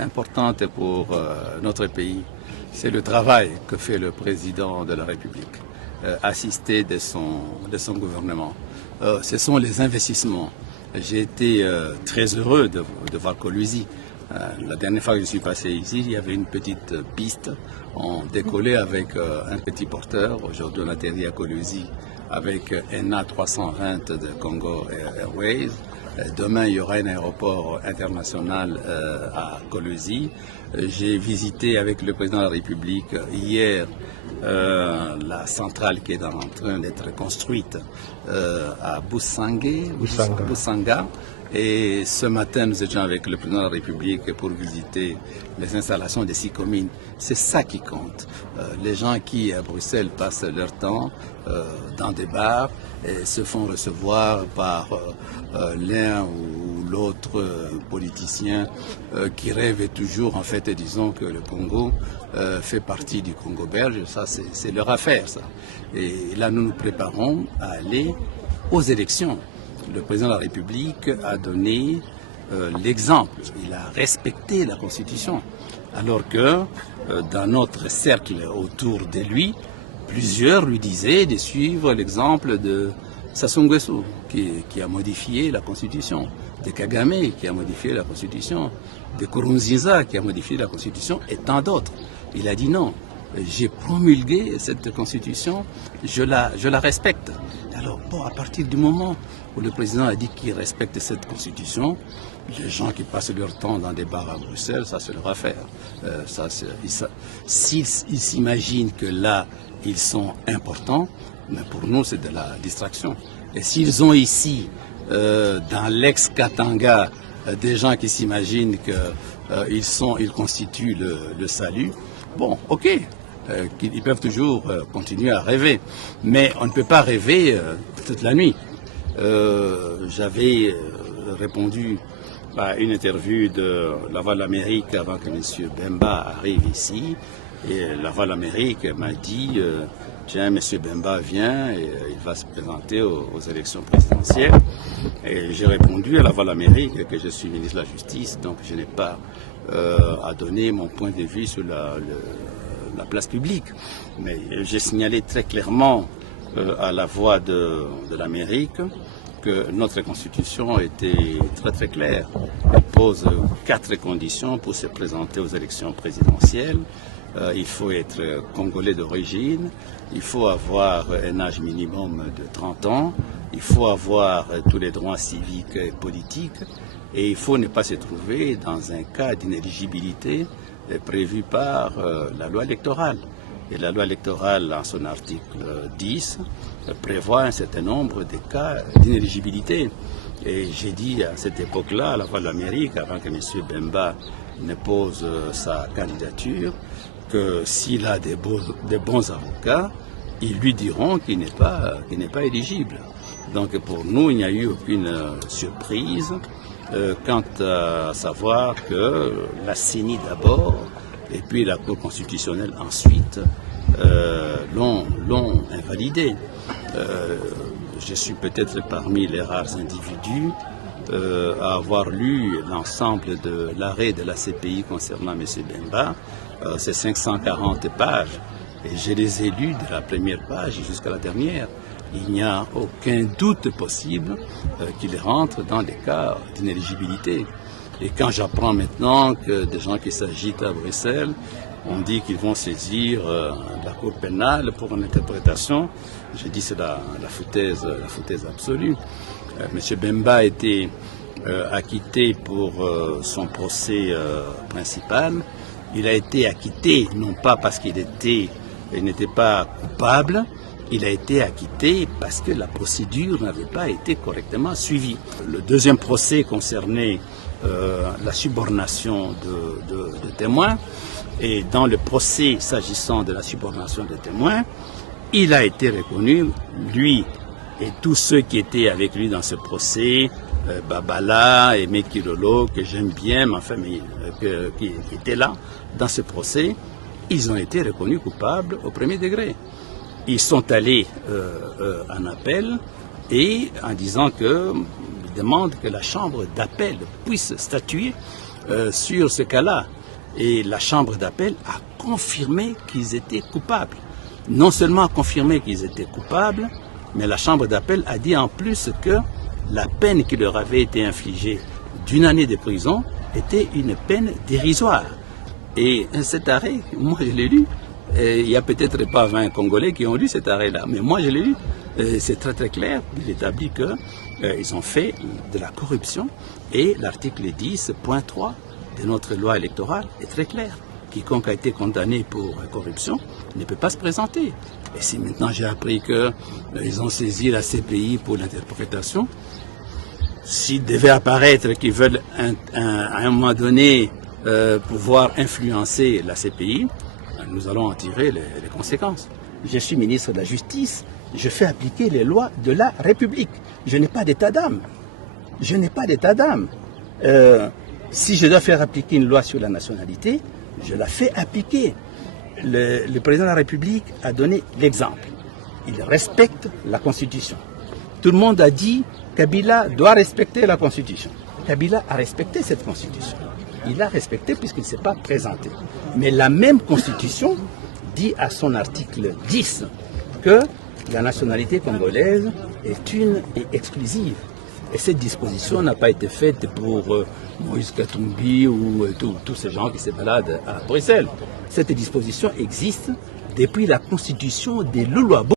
importante pour notre pays, c'est le travail que fait le président de la République, assisté de son gouvernement. Ce sont les investissements. J'ai été très heureux de voir Kolwezi. La dernière fois que je suis passé ici, il y avait une petite piste. On décollait avec un petit porteur. Aujourd'hui, on atterrit à Kolwezi avec NA 320 de Congo Airways. Demain, il y aura un aéroport international à Kolwezi. J'ai visité avec le président de la République hier la centrale qui est en train d'être construite à Boussanga. Et ce matin, nous étions avec le président de la République pour visiter les installations des 6 communes. C'est ça qui compte. Les gens qui, à Bruxelles, passent leur temps dans des bars et se font recevoir par l'un ou l'autre politicien qui rêve toujours, en fait, disons que le Congo fait partie du Congo belge. Ça, c'est leur affaire, ça. Et là, nous nous préparons à aller aux élections. Le président de la République a donné l'exemple. Il a respecté la Constitution. Alors que dans notre cercle autour de lui, plusieurs lui disaient de suivre l'exemple de Sassou Nguesso, qui a modifié la Constitution, de Kagame, qui a modifié la Constitution, de Nkurunziza, qui a modifié la Constitution, et tant d'autres. Il a dit non. J'ai promulgué cette Constitution, je la respecte. Alors, bon, à partir du moment où le président a dit qu'il respecte cette Constitution, les gens qui passent leur temps dans des bars à Bruxelles, ça c'est leur affaire. S'ils s'imaginent que là, ils sont importants, mais pour nous, c'est de la distraction. Et s'ils ont ici, dans l'ex-Katanga, des gens qui s'imaginent qu'ils constituent le salut, bon, ok. Ils peuvent toujours continuer à rêver. Mais on ne peut pas rêver toute la nuit. J'avais répondu à une interview de La Voix de l'Amérique avant que M. Bemba arrive ici. Et La Voix de l'Amérique m'a dit tiens, M. Bemba vient et il va se présenter aux élections présidentielles. Et j'ai répondu à La Voix de l'Amérique que je suis ministre de la Justice, donc je n'ai pas à donner mon point de vue sur la place publique. Mais j'ai signalé très clairement à La Voix de l'Amérique que notre Constitution était très très claire. Elle pose 4 conditions pour se présenter aux élections présidentielles. Il faut être congolais d'origine, il faut avoir un âge minimum de 30 ans, il faut avoir tous les droits civiques et politiques, et il faut ne pas se trouver dans un cas d'inéligibilité prévu par la loi électorale. Et la loi électorale, en son article 10, prévoit un certain nombre de cas d'inéligibilité. Et j'ai dit à cette époque-là, à La Voix de l'Amérique, avant que M. Bemba ne pose sa candidature, que s'il a des bons avocats, ils lui diront qu'il n'est pas éligible. Donc pour nous, il n'y a eu aucune surprise quant à savoir que la CENI d'abord et puis la Cour constitutionnelle ensuite l'ont invalidé. Je suis peut-être parmi les rares individus à avoir lu l'ensemble de l'arrêt de la CPI concernant M. Bemba. C'est 540 pages et je les ai lus de la première page jusqu'à la dernière. Il n'y a aucun doute possible qu'il rentre dans des cas d'inéligibilité. Et quand j'apprends maintenant que des gens qui s'agitent à Bruxelles ont dit qu'ils vont saisir la Cour pénale pour une interprétation, je dis c'est la foutaise absolue. M. Bemba a été acquitté pour son procès principal. Il a été acquitté non pas parce qu'il n'était pas coupable, il a été acquitté parce que la procédure n'avait pas été correctement suivie. Le deuxième procès concernait la subornation de témoins. Et dans le procès s'agissant de la subornation de témoins, il a été reconnu, lui et tous ceux qui étaient avec lui dans ce procès, Babala et Mekilolo, que j'aime bien, mais enfin, qui étaient là dans ce procès, ils ont été reconnus coupables au premier degré. Ils sont allés en appel et en disant qu'ils demandent que la chambre d'appel puisse statuer sur ce cas-là. Et la chambre d'appel a confirmé qu'ils étaient coupables. Non seulement a confirmé qu'ils étaient coupables, mais la chambre d'appel a dit en plus que la peine qui leur avait été infligée d'1 année de prison était une peine dérisoire. Et cet arrêt, moi je l'ai lu, il n'y a peut-être pas 20 Congolais qui ont lu cet arrêt-là, mais moi je l'ai lu, c'est très très clair, il établit qu'ils ont fait de la corruption et l'article 10.3 de notre loi électorale est très clair. Quiconque a été condamné pour corruption ne peut pas se présenter. Et si maintenant j'ai appris qu'ils ont saisi la CPI pour l'interprétation, s'il devait apparaître qu'ils veulent à un moment donné pouvoir influencer la CPI, nous allons en tirer les conséquences. Je suis ministre de la Justice, je fais appliquer les lois de la République. Je n'ai pas d'état d'âme. Je n'ai pas d'état d'âme. Si je dois faire appliquer une loi sur la nationalité, je la fais appliquer. Le président de la République a donné l'exemple. Il respecte la Constitution. Tout le monde a dit Kabila doit respecter la Constitution. Kabila a respecté cette Constitution. Il l'a respecté puisqu'il ne s'est pas présenté. Mais la même Constitution dit à son article 10 que la nationalité congolaise est une et exclusive. Et cette disposition n'a pas été faite pour Moïse Katumbi ou tous ces gens qui se baladent à Bruxelles. Cette disposition existe depuis la constitution des Luluabo.